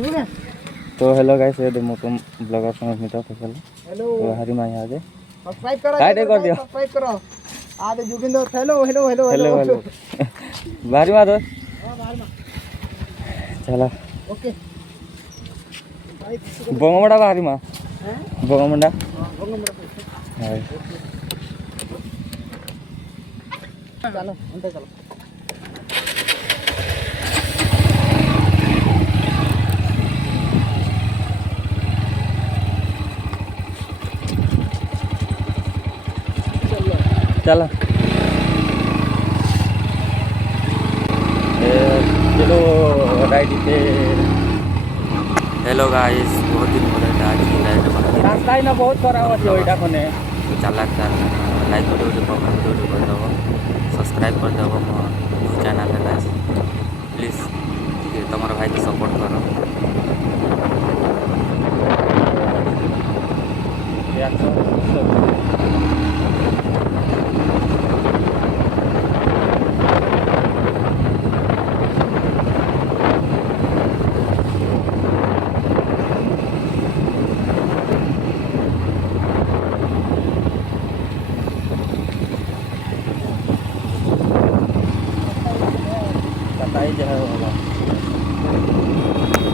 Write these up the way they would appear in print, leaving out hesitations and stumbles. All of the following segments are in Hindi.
तो हेलो गाइस, ये मोटो ब्लॉगर संग मीटअप हो चलो। तो हरी मां यहाँ दे सब्सक्राइब करो, काय कर दियो सब्सक्राइब करो। आदे Juginder hello hello hello hello hello बारी मां तो हां बाहर में चला ओके बंगमडा बारी मां हैं बंगमडा बंगमडा हाय चलो अंदर चलो चला चलो राइड पे। हेलो गाइस, बहुत दिन हो रहा है आज राइड रास्ता ही ना बहुत खराब है ओइटा कोने चला कर लाइक वीडियो कमेंट वीडियो कर दो सब्सक्राइब कर दो मो चैनल है गाइस प्लीज ठीक है तुम्हारा भाई को सपोर्ट करो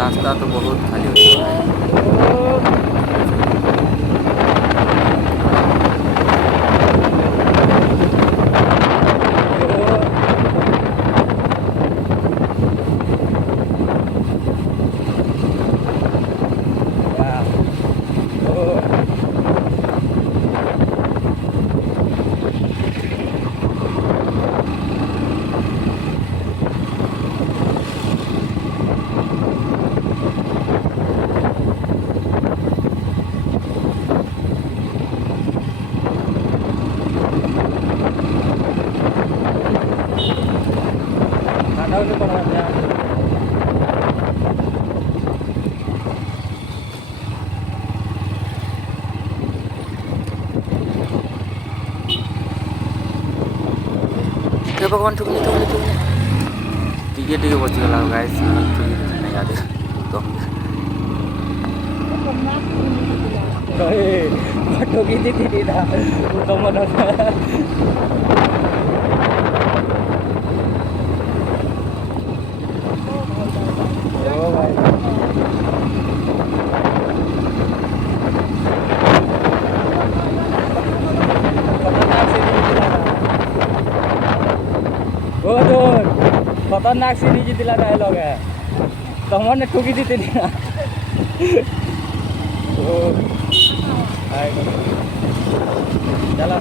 रास्ता तो बहुत खाली हो चुका है। भगवान ठुकली ठुकली ठुकली टिके टिके बचिगला गाइस ठुकी नहीं याद तो ठुकी थी दीदा तो मन ओ भाई खतरनाक से नीचे दिला डायलॉग है तो हमने ठुकी दी थी ना चला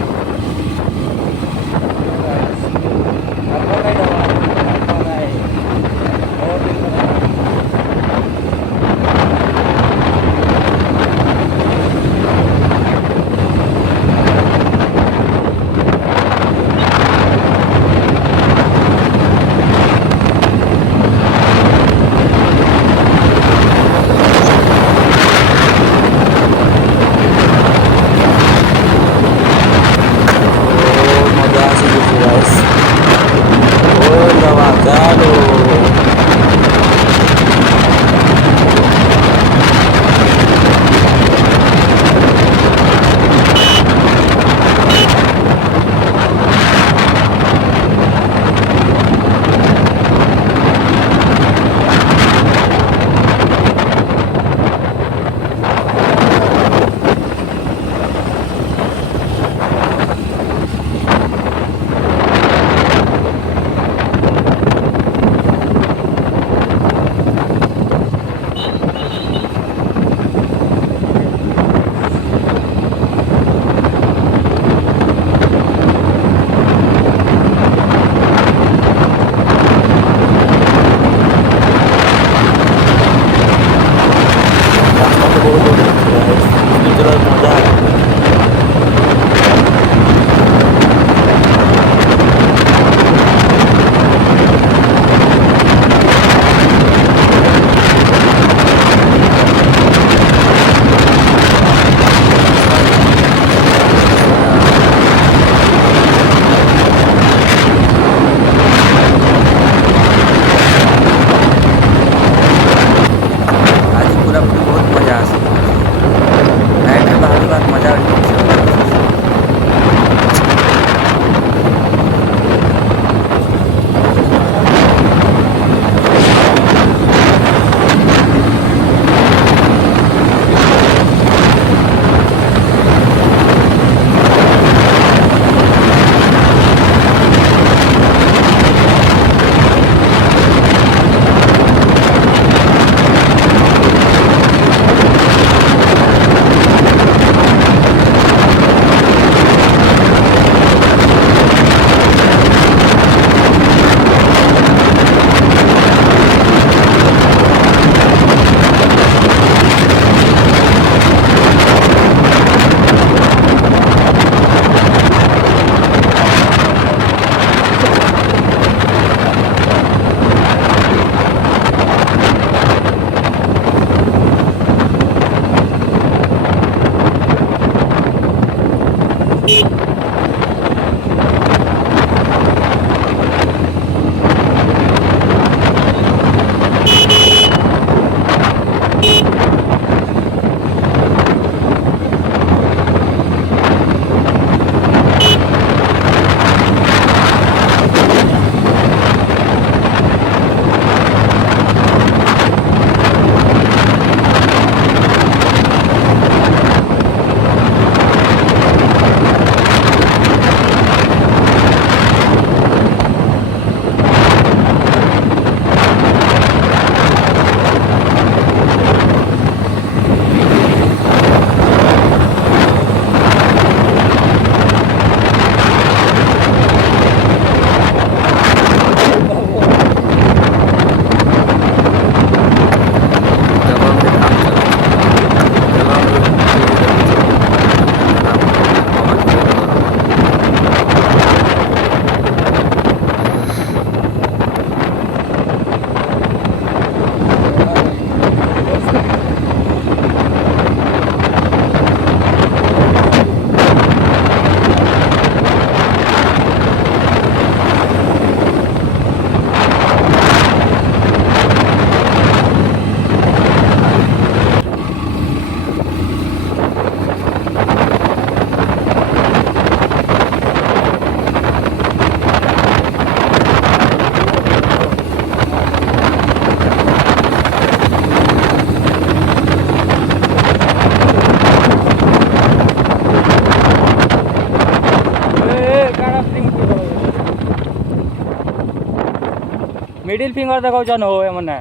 मिडिल फिंगर ଦେଖଉଛନ୍ ହୋ ଏମାନେ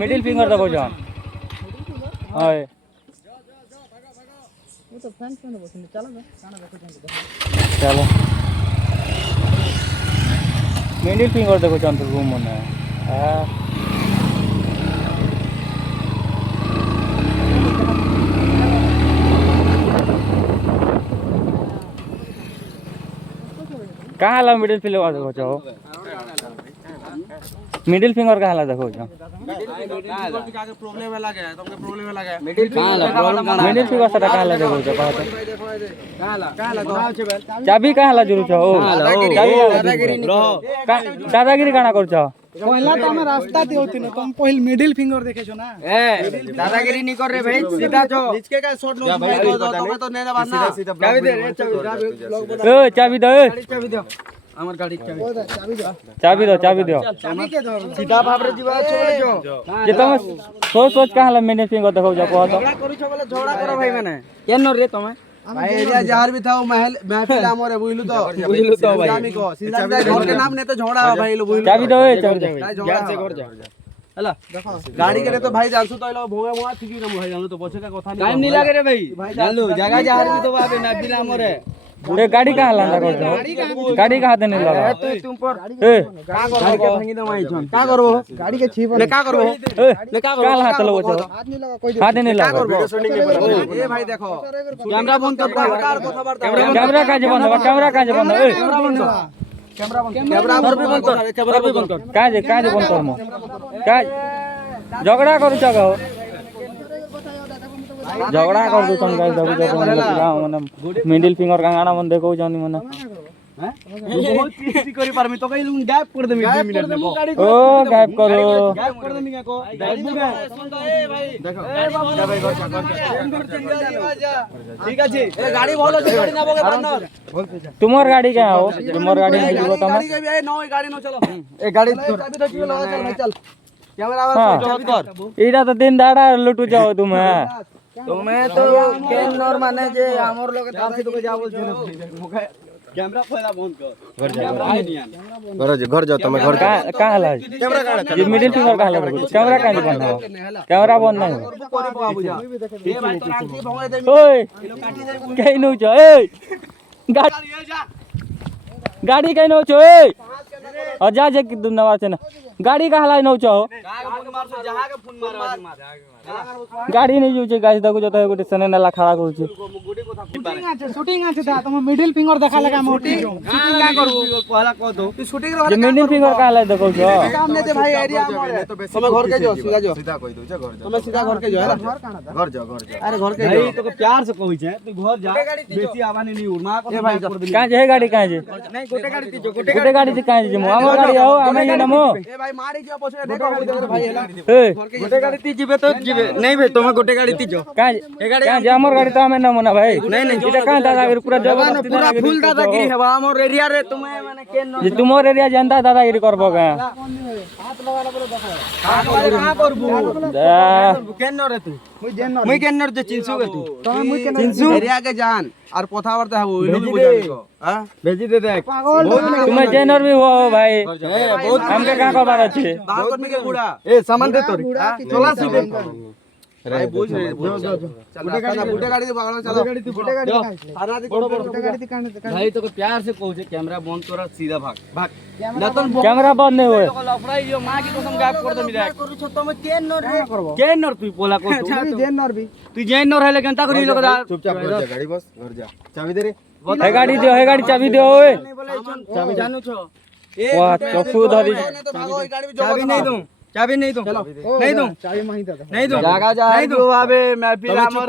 मिडिल फिंगर ଦେଖଉଛନ୍ ହଏ ମୁଁ ତ ଫ୍ୟାନ୍ ଫ୍ୟାନ୍ ବସିନି ଚାଲ କାଣା ଦେଖୁଛନ୍ତି चलो मिडिल फिंगर ଦେଖଉଛନ୍ ତ ରୁମ୍ ମାନେ कहाँ ला मिडिल फिंगर देखौछ हो मिडिल फिंगर कहाँ ला देखौछ प्रॉब्लम है लागे तुमके प्रॉब्लम है लागे मिडिल फिंगर सेटा कहाँ ला देखौछ कहत कहाँ ला चाबी कहाँ ला जुरुछ हो दादागिरी काना करछ पहला तो हमें रास्ता दी होती ना तुम पहले मिडिल फिंगर देखे छो ना ए दादागिरी नहीं कर रे भाई सीधा जो नीचे का शॉट लो तुम्हें तो नहीं दबा ना चाबी दे रे ए चाबी दो ए चाबी दो हमर गाड़ी चाबी चाबी दो चाबी के धर सीधा भाव रे जीवा छ बोले जो जे तुम सोच कहाँ ला मिडिल फिंगर देखौछ कहत झगड़ा करू छ बोले झगड़ा करो भाई माने केन रे तमे भाई एरिया जहार भी था वो महफिल हमरे बुझलु तो भाई आमी को सीधा घर के नाम ने तो झगड़ा है भाई लो बुझलु चाबी दो ए चाबी दो घर से घर जा हला देखो गाड़ी के तो भाई जानसु तो लो भोगा भोगा ठीक ना भाई जानू तो पछे का कथा नहीं टाइम नहीं लागे रे भाई जानलू जगह जहार भी तो आबे ना बिना हमरे ए गाड़ी कहाँ ला देखौछ गाड़ी कहाँ देने लगा तुम पर ए का करबो भांगी दे माई छन का करबो गाड़ी के छीप ले का करबो ले कहाँ हाथ लगौछ हाथ नहीं लगा कोई हाथ देने लगा ए भाई देखो कैमरा बंद कर कार कथा बार्ता कैमरा काज बंद हो कैमरा काज बंद हो ए कैमरा बंद कैमरा भी बंद कर कैमरा भी बंद कर काज बंद कर मो काज झगड़ा करू छ हो झगड़ा कर दू तुम गाइस दबी जो माने मिडिल फिंगर कांगाना मन देखौ जानी माने हैं बहुत चीज करी पारमी तो कहीं गायब कर देमी 2 मिनट में ओ गायब करो गायब कर देमी को गायब बुगा ए भाई देखो ए बाबू भाई ठीक আছে ए गाड़ी ভালো আছে গাড়ি না বগে বান্নর तुम्हार गाड़ी क्या हो तुम्हार गाड़ी में जीवो तुम गाड़ी के भी नो गाड़ी नो चलो ए गाड़ी चाबी तो चलो चल भाई चल कैमरा आवाज चाबी कर इरा तो दिन दाड़ा लुटू जाओ तुम तुम्हें तो केनर माने जे हमर लोग तारसी तो जा बोल छे कैमरा पहला बंद कर घर जाओ तुम घर कहाँ ला कैमरा काढ़ ये मिडिल फिंगर कहाँ ला कैमरा कहाँ बंद हो कैमरा बंद नहीं करे बाबू जा ए भाई तो रांची भंगे दे ओए कहीं नो छ ए गाड़ी कहीं नो छ ए जा जे कि नवा छ ना गाड़ी कहाँ ला नो छ हो जहां के फोन मार गाड़ी नहीं जो गाइस देखो जो तो गोटे सने नाला खड़ा करू छी शूटिंग আছে তা তুমি মিডিল ফিঙ্গার দেখা লাগা মোটি शूटिंग का करू पहला कह दो तू शूटिंग जे मिडिल फिंगर कहाँ ला देखो छ सामने दे भाई एरिया हमरे तुम घर के जो सीधा जो सीधा कह दो घर जाओ तुम सीधा घर के जो है घर जाओ अरे घर के भाई तो प्यार से कहै छै तू घर जा बेसी आवानी नहीं उड़मा को भाई कहाँ जे गाड़ी कहाँ जे नहीं गोटे गाड़ी तीजो गोटे गाड़ी से कहाँ जे हमर गाड़ी हो हमें ये नमो ए भाई मारी जो पछे देखो भाई हेला ए गोटे गाड़ी तीजिबे तो जीबे नहीं भाई तुम गोटे गाड़ी तीजो कहाँ जे हमर गाड़ी तो हमें नमो ना भाई नहीं नहीं इटा कहाँ दादागिरी पूरा जबरदस्ती पूरा फुल दादागिरी है हमर एरिया रे तुम्हें माने केन जे तुमर एरिया जनता दादागिरी करबो का हाथ लगाला बोलो देखो कहां करबू केन रे तू मुई केन जे चिंसु के तू তুমি মুই কেন चिंसु एरिया के जान और কথাবার্তা হবে ওই লোক বুঝাবি को हां भेजी दे देख पागल तुम्हें जेनर भी हो भाई हमके कहाँ करबार अच्छे बाहर करने के बुढ़ा ए सामान दे तोरी चला सीधे भाई बुझ रे चल बुढ़े गाड़ी से पागल चलो बुढ़े गाड़ी थाना दे बुढ़े गाड़ी दिखाने भाई तो प्यार से कहू छे कैमरा बंद कर सीधा भाग भाग नतन कैमरा बंद नहीं हुए लफड़ाई यो मां की कसम गायब कर दे मिला करू छ तुम केन नर रे करबो केन नर तू बोला को तू जेन नर भी तू जैन नर है लेकिन ता करी लोग चुपचाप घर जा गाड़ी बस घर जा चाबी दे रे है गाड़ी दियो है गाड़ी चाबी दियो ओए चाबी जानू छो वाह चक्कू धरी तो भागो ओई गाड़ी में चाबी नहीं दूं चाबी नहीं दूं नहीं दूं चाबी माही दे नहीं दूं जागा जा नहीं दूं आबे महफिल हमर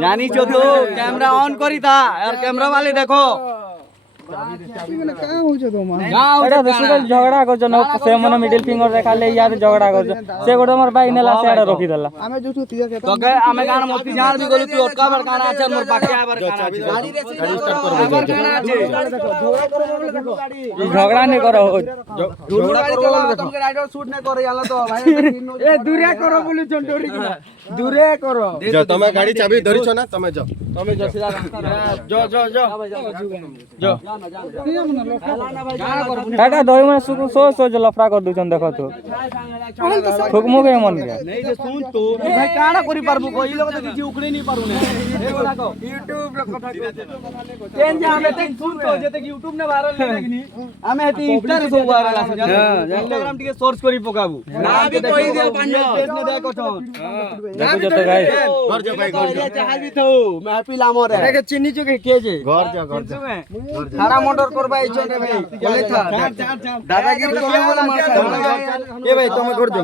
जानी छो तो कैमरा ऑन करी था यार कैमरा वाले देखो चाबी में कहां हो छ तुम एटा दुसरे झगड़ा कर न से मन मिडिल फिंगर देखा ले यार झगड़ा कर से गोटे हमर बाइक नेला से आडे रखी देला हमें जुठू तिया के तो के हमें गान मोती जान भी गोली तू ओटका बर काना আছে मोर पाके आबर काना আছে गाड़ी रे गाड़ी स्टार्ट कर आबर काना আছে झगड़ा करो बोले देखो गाड़ी झगड़ा नहीं करो झगड़ा गाड़ी चला तुमके राइडर शूट नहीं करे याला तो भाई ए दूरे करो बोली चंडोरी की दूरे करो जा तुम गाड़ी चाबी धरी छ ना तुम जा जो जो जो जो टाटा दही में सो लफड़ा कर दूचन देखो तो थुक मुके मन के नहीं रे सुन तो भाई काना करि पारबो को ई लोग तो किछि उखड़ी नहीं पारु ने ए बड़ा को YouTube रे कथा कहते तेन जे हमें ते सुन तो जेते कि YouTube ने वायरल नहीं देखनी हमें हेती इंस्टा रे सब वायरल आसे इंस्टाग्राम टिके सर्च करि पकाबू ना भी कहि दियो पांडो पेज ने देखो छन देखो जते गाइस घर जा भाई घर जा चाहा भी थौ महफिल आमर है देखे चिन्नी चुके के जे घर जा थारा मोटर करबा इछो ने भाई बोले था दादागिरी करे वाला माथा ए भाई तुम घर जा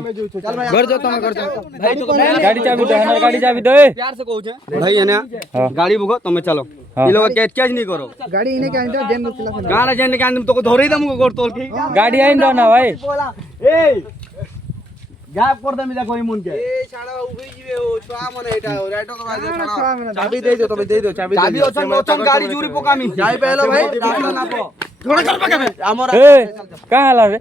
घर जा तुम घर जा भाई तो गाड़ी चाबी दे हमार गाड़ी चाबी दे प्यार से कहू छे भाई एने गाड़ी बुको तुम चलो ई लोग कैच नहीं करो गाड़ी इने के अंदर जेन चला गाना जेन के अंदर तो धोरी दम को गोर तोल के गाड़ी आइन दो ना भाई ए गैप कर दे देखो ई मुन के ए छाड़ा उबे जीवे हो छुआ मन एटा हो राइटो के बाजे छाड़ा चाबी दे दो तबे दे दो चाबी ओछन गाड़ी जूरी पोकामी जाई पहलो भाई रास्ता ना पो थोड़ा कर पके हमर ए कहां हला रे